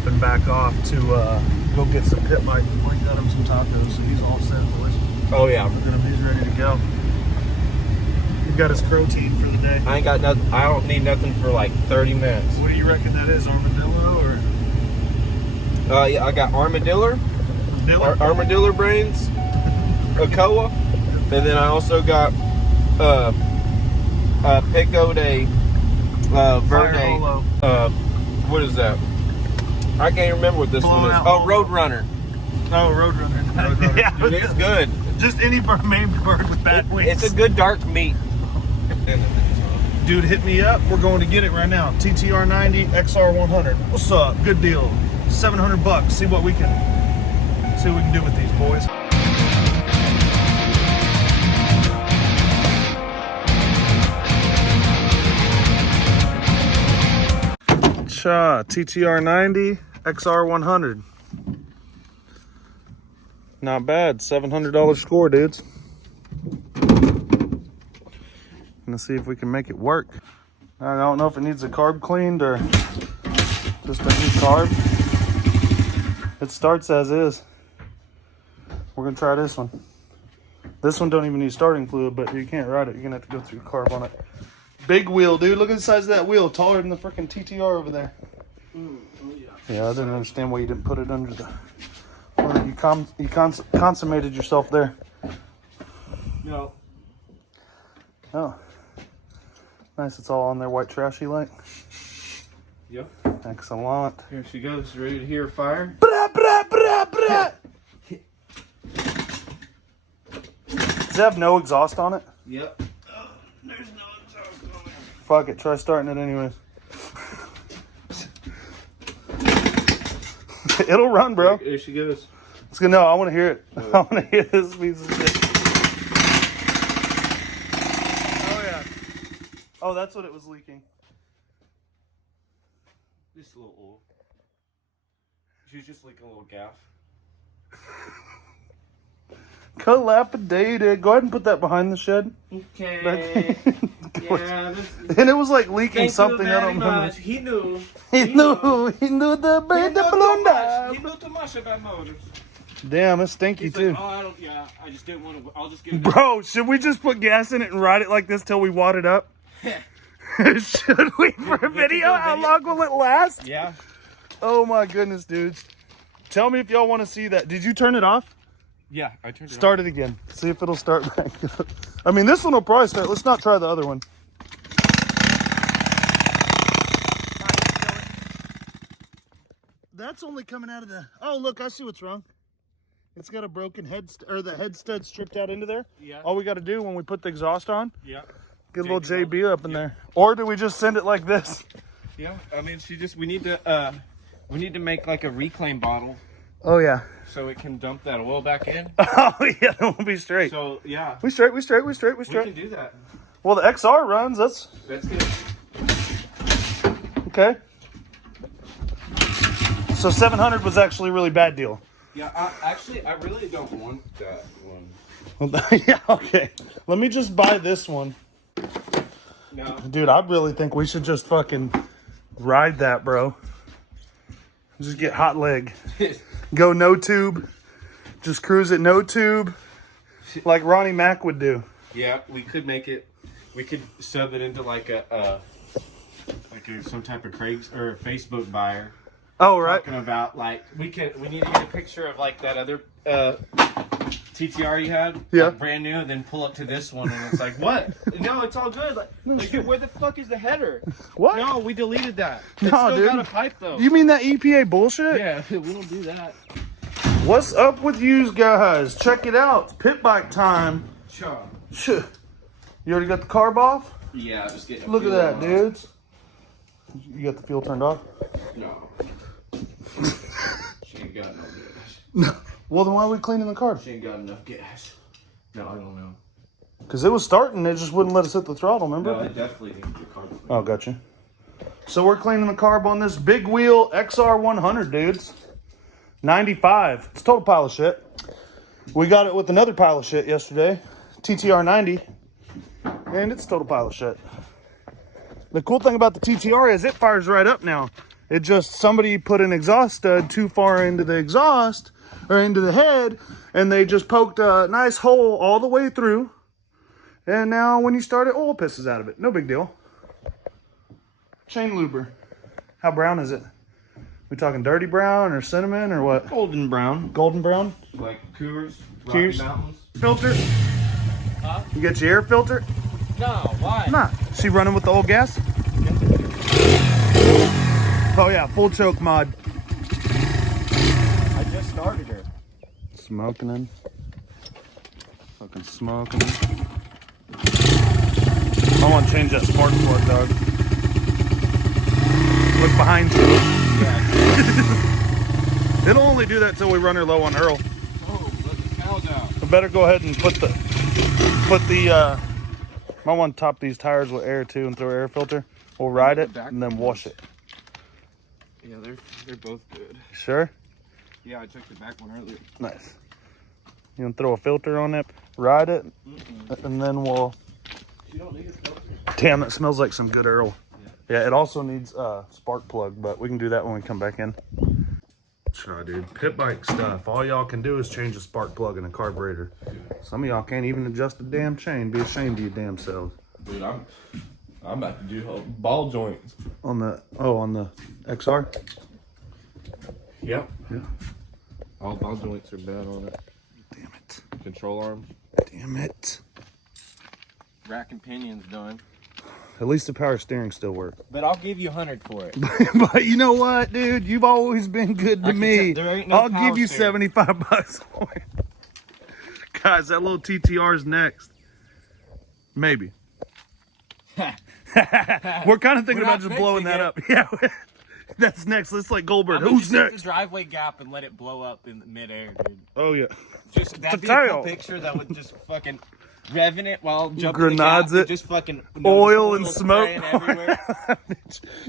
zipping back off to go get some pit bike. Blake got him some tacos, so he's all set, boys. Oh yeah, He's ready to go. He's got his protein for the day. I ain't got nothing. I don't need nothing for like 30 minutes. What do you reckon that is? Armadillo or? Yeah, I got armadillo brains, a koa, and then I also got pico de verde. What is that? I can't remember what this one is. Oh, Roadrunner. Oh, Roadrunner. Yeah, it is good. Just any maimed bird with bad wings. It's a good dark meat. Dude, hit me up. We're going to get it right now. TTR90, XR100. What's up? Good deal. $700. See what we can do with these boys. TTR90, XR100. Not bad. $700 score, dudes. Gonna see if we can make it work. I don't know if it needs a carb cleaned or just a new carb. It starts as is. We're gonna try this one. This one don't even need starting fluid, but you can't ride it. You're gonna have to go through carb on it. Big wheel, dude. Look at the size of that wheel. Taller than the freaking TTR over there. Yeah, I didn't understand why you didn't put it under the... You consummated yourself there. No. Oh. Nice, it's all on there white trashy like. Yep. Excellent. Here she goes, ready to hear fire. Bra, bra, bra, bra. Does it have no exhaust on it? Yep. Oh, there's no exhaust on it. Fuck it, try starting it anyways. It'll run, bro. There she goes. It's good. No, I want to hear it. I want to hear this piece of shit. Oh yeah. Oh, that's what it was leaking. Just a little oil. She's just leaking a little gaff. Dilapidated. Go ahead and put that behind the shed. Okay. Yeah. And it was like leaking something. I don't remember. He knew. He knew the bird that blown up. He knew too much about motors. Damn, it's stinky He's too. Like, I just didn't want to. I'll just get it. Bro, should we just put gas in it and ride it like this till we wad it up? Should we for a video? How long will it last? Yeah. Oh my goodness, dudes. Tell me if y'all want to see that. Did you turn it off? Yeah, I turned it Start it again. See if it'll start back up. I mean, this one will probably start. Let's not try the other one. That's only coming out of the... Oh, look, I see what's wrong. It's got a broken head... Or the head stud stripped out into there. Yeah. All we got to do when we put the exhaust on... Yeah. Get a little JB up in there. Or do we just send it like this? Yeah, I mean, we need to make like a reclaim bottle. Oh, yeah. So it can dump that oil back in. Oh, yeah, then we'll be straight. So, yeah. We straight. We can do that. Well, the XR runs. That's good. Okay. So 700 was actually a really bad deal. Yeah, I really don't want that one. Yeah, okay. Let me just buy this one. No. Dude, I really think we should just fucking ride that, bro. Just get hot leg. Go no tube. Just cruise it no tube. Like Ronnie Mac would do. Yeah, we could make it. We could sub it into like some type of Craig's or Facebook buyer. Oh, right. Talking about like we need to get a picture of like that other TTR you had. Yeah. Like, brand new, and then pull up to this one, and it's like, what? No, it's all good. Like, where the fuck is the header? What? No, we deleted that. It's No, still dude. got a pipe though. You mean that EPA bullshit? Yeah, we don't do that. What's up with you guys? Check it out. Pit bike time. Sure. You already got the carb off? Yeah, just getting. Look at that, dudes. You got the fuel turned off? No. She ain't got no gas. No. Well, then why are we cleaning the carb? She ain't got enough gas. No, I don't know. Because it was starting, it just wouldn't let us hit the throttle, remember? No, it definitely needs the carb. Oh, gotcha. So we're cleaning the carb on this big wheel XR100, dudes. 95. It's a total pile of shit. We got it with another pile of shit yesterday. TTR90. And it's a total pile of shit. The cool thing about the TTR is it fires right up now. It just, somebody put an exhaust stud too far into the exhaust or into the head, and they just poked a nice hole all the way through. And now when you start it, oil pisses out of it. No big deal. Chain luber. How brown is it? We talking dirty brown or cinnamon or what? Golden brown. Golden brown? Like Coors, Coors. Rocky Mountains. Filter? Huh? You got your air filter? No, why? Nah. She running with the old gas? Oh yeah, full choke mod. I just started her. Smoking in. Fucking smoking in. I want to change that spark plug, dog. Look behind you. Yeah. It'll only do that till we run her low on Earl. Oh, let the cows out. I better go ahead and put the might want to top these tires with air too and throw air filter. We'll ride it and then wash it. Yeah, they're both good. Sure? Yeah, I checked the back one earlier. Nice. You want to throw a filter on it, ride it, and then we'll... You don't need a filter. Damn, that smells like some good Earl. Yeah, it also needs a spark plug, but we can do that when we come back in. Sure, dude. Pit bike stuff. All y'all can do is change a spark plug in a carburetor. Some of y'all can't even adjust the damn chain. Be ashamed of your damn selves. Dude, I'm about to do ball joints. On the XR? Yep. Yeah. All ball joints are bad on it. Damn it. Control arms. Damn it. Rack and pinion's done. At least the power steering still works. But I'll give you 100 for it. But you know what, dude? You've always been good to me. There ain't no I'll power give you steering. 75 bucks for it. Guys, that little TTR's next. Maybe. We're kind of thinking We're about not just blowing that fixing up. Yeah, that's next. Let's like Goldberg. I'm gonna Who's just hit next? the driveway gap and let it blow up in midair, dude. Oh yeah. Just that'd be a tail. cool picture that would just fucking revving it while jumping Grenades the gap it. and just fucking Oil and noticeable smoke. spraying everywhere.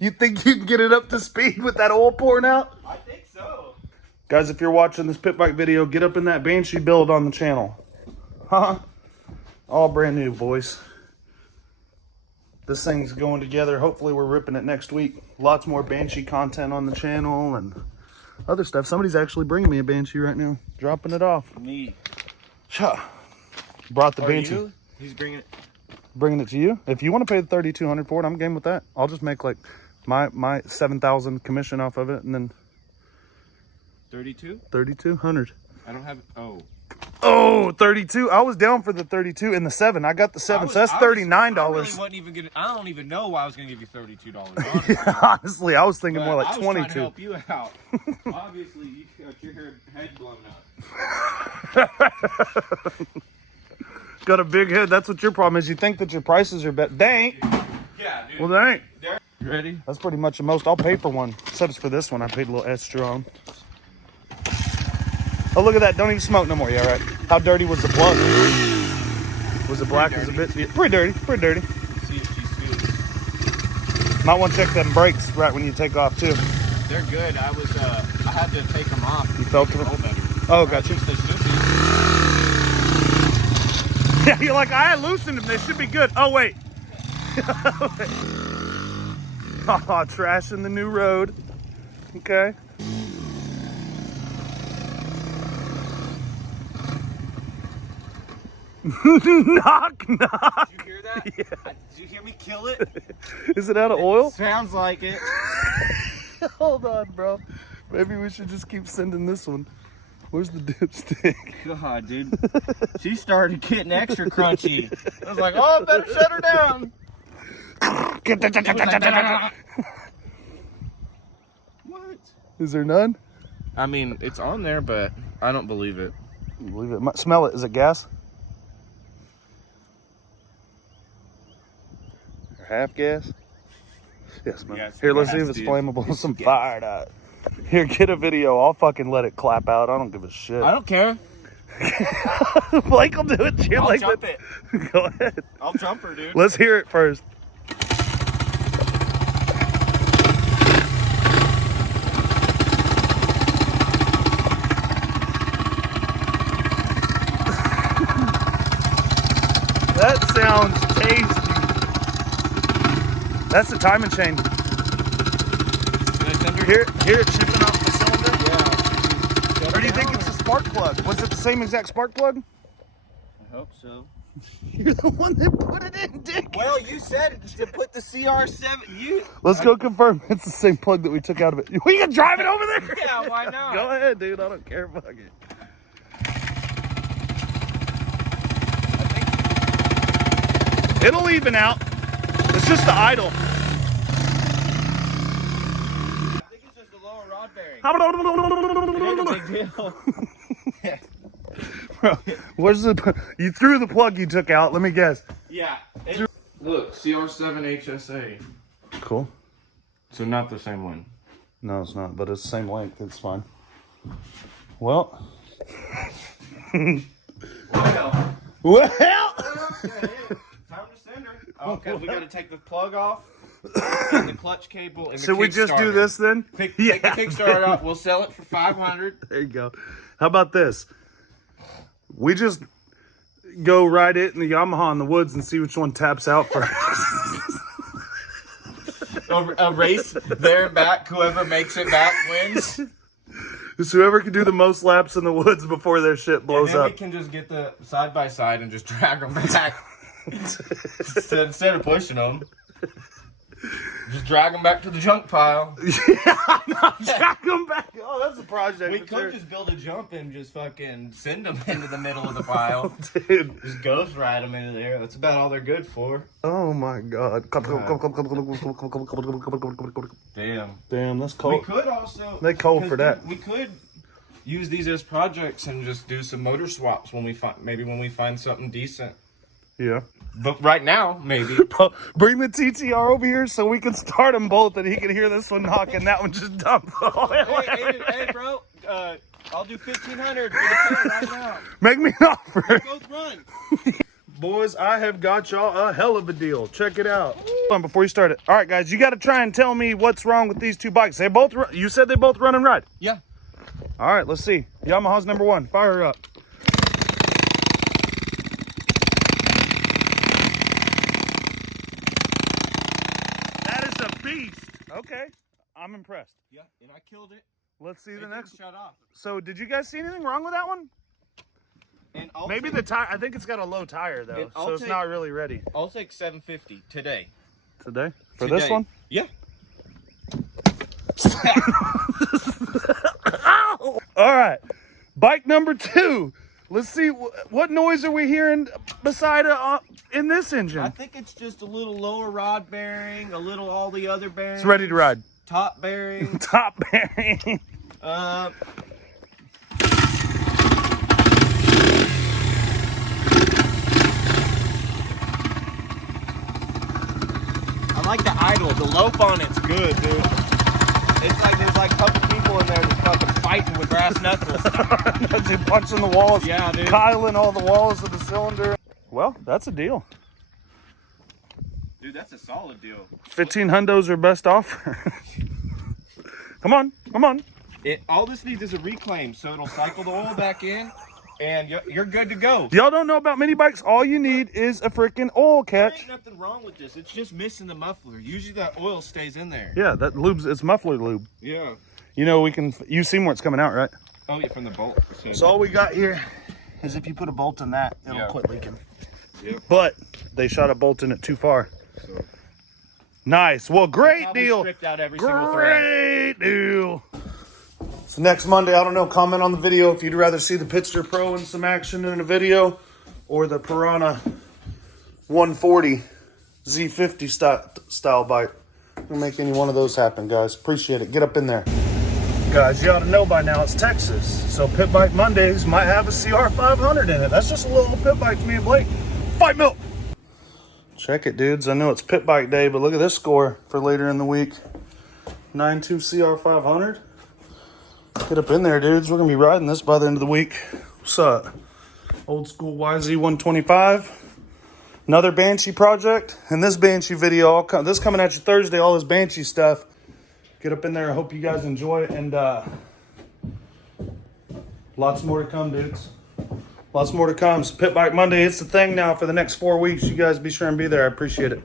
You think you can get it up to speed with that oil pouring out? I think so. Guys, if you're watching this pit bike video, get up in that Banshee build on the channel. Huh? All brand new, boys. This thing's going together. Hopefully we're ripping it next week. Lots more Banshee content on the channel and other stuff. Somebody's actually bringing me a Banshee right now. Dropping it off. Me. Cha. Brought the Are Banshee. you? He's bringing it. Bringing it to you. If you want to pay the $3,200 for it, I'm game with that. I'll just make like my 7,000 commission off of it, and then 32? 3,200. I don't have. Oh, 32. I was down for the 32 and the 7. I got the 7, so that's $39. I really wasn't even gonna. I don't even know why I was gonna give you $32. Honestly, Honestly, I was thinking more like I was 22. trying to help you out. Obviously, you got your head blown up. Got a big head. That's what your problem is. You think that your prices are better. They ain't. Yeah, dude. Well, they ain't. You ready? That's pretty much the most I'll pay for one. Except for this one, I paid a little extra on. Oh, look at that. Don't even smoke no more. Yeah, right. How dirty was the plug? Was it black as a bit? Yeah, pretty dirty. Pretty dirty. See if she's smooth. Might want to check them brakes right when you take off, too. They're good. I had to take them off. You felt them? Roll better. Oh, gotcha. They should be. Yeah, you're like, I loosened them. They should be good. Oh, wait. Oh, trash in the new road. Okay. Knock, knock. Did you hear that? Yeah. Did you hear me kill it? Is it out of oil? Sounds like it. Hold on, bro. Maybe we should just keep sending this one. Where's the dipstick? God, dude. She started getting extra crunchy. I was like, oh, I better shut her down. What? Is there none? I mean, it's on there, but I don't believe it. You believe it? Smell it. Is it gas? Or half gas? Yes, man. Yeah, it's Here, let's see gas, if it's dude. flammable. It's Some gas. fire dot. Here, get a video. I'll fucking let it clap out. I don't give a shit. I don't care. Blake will do it. You're I'll like jump that. it. Go ahead. I'll jump her, dude. Let's hear it first. That sounds tasty. That's the timing chain. Can I send Hear it chipping off the cylinder? Yeah. Or do you think it's a spark plug? Was it the same exact spark plug? I hope so. You're the one that put it in, Dick. Well, you said to put the CR7. Let's go confirm it's the same plug that we took out of it. We can drive it over there. Yeah, why not? Go ahead, dude. I don't care. Fuck it. It'll even out. It's just the idle. I think it's just the lower rod bearing. It ain't a big deal. Bro, where's the? You threw the plug you took out. Let me guess. Yeah. Look, CR7 HSA. Cool. So not the same one. No, it's not, but it's the same length. It's fine. Well. Well. Time to send her. Okay, we got to take the plug off and the clutch cable and the Should we just do this then? Take the Kickstarter out. We'll sell it for $500. There you go. How about this? We just go ride it in the Yamaha in the woods and see which one taps out first. A race there and back. Whoever makes it back wins. It's whoever can do the most laps in the woods before their shit blows And then up. we can just get the side by side and just drag them back instead of pushing them. Just drag them back to the junk pile. Yeah, no, drag them back. Oh, that's a project. We could just build a jump and just fucking send them into the middle of the pile. Dude. Just ghost ride them into there. That's about all they're good for. Oh my god. Damn. Damn, that's We cold. could also. They cold for that. We could use these as projects and just do some motor swaps when we find something decent. Yeah. But right now, maybe. Bring the TTR over here so we can start them both and he can hear this one knock and that one just dump. hey, bro. I'll do 1,500 for the pair right now. Make me an offer. Both run. Boys, I have got y'all a hell of a deal. Check it out. Hold on, before you start it. All right, guys, you got to try and tell me what's wrong with these two bikes. They both. You said they both run and ride. Yeah. All right, let's see. Yamaha's number one. Fire her up. That is a beast. Okay, I'm impressed. Yeah, and I killed it. Let's see the next. Shut off. So, did you guys see anything wrong with that one? And Maybe the tire. I think it's got a low tire though, so it's not really ready. I'll take 750 today. Today? For this one? Yeah. Ow! All right, bike number 2. Let's see what noise are we hearing beside in this engine. I think it's just a little lower rod bearing, a little all the other bearings. It's ready to ride. Top bearing. Top bearing. I like the idle. The lope on it's good, dude. It's like there's like a couple people in there just fucking fighting with brass knuckles. They're punching the walls. Yeah, dude. Kyling all the walls of the cylinder. Well, that's a deal. Dude, that's a solid deal. 15 hundos are best offer. Come on, come on. All this needs is a reclaim, so it'll cycle the oil back in, and you're good to go. Y'all don't know about mini bikes. All you need is a freaking oil There catch. ain't nothing wrong with this. It's just missing the muffler. Usually that oil stays in there. Yeah, that lube's, it's muffler lube. Yeah. You know, you've seen where it's coming out, right? Oh, yeah, from the bolt. So all we got here is if you put a bolt in that, it'll Yeah. quit leaking. Yep. But they shot a bolt in it too far. So. Nice. Well, great Probably deal. stripped out every single thread. Great deal. So next Monday, I don't know, comment on the video if you'd rather see the Pitster Pro in some action in a video or the Piranha 140 Z50 style bike. We'll make any one of those happen, guys. Appreciate it. Get up in there. Guys, you ought to know by now it's Texas. So Pitbike Mondays might have a CR500 in it. That's just a little pit bike to me and Blake. Fight milk. Check it, dudes. I know it's pit bike day, but look at this score for later in the week. 9.2 CR500. Get up in there, dudes. We're going to be riding this by the end of the week. What's up? Old school YZ125. Another Banshee project. And this Banshee video, this coming at you Thursday, all this Banshee stuff. Get up in there. I hope you guys enjoy it. And lots more to come, dudes. Lots more to come. So Pitbike Monday, it's the thing now for the next 4 weeks. You guys be sure and be there. I appreciate it.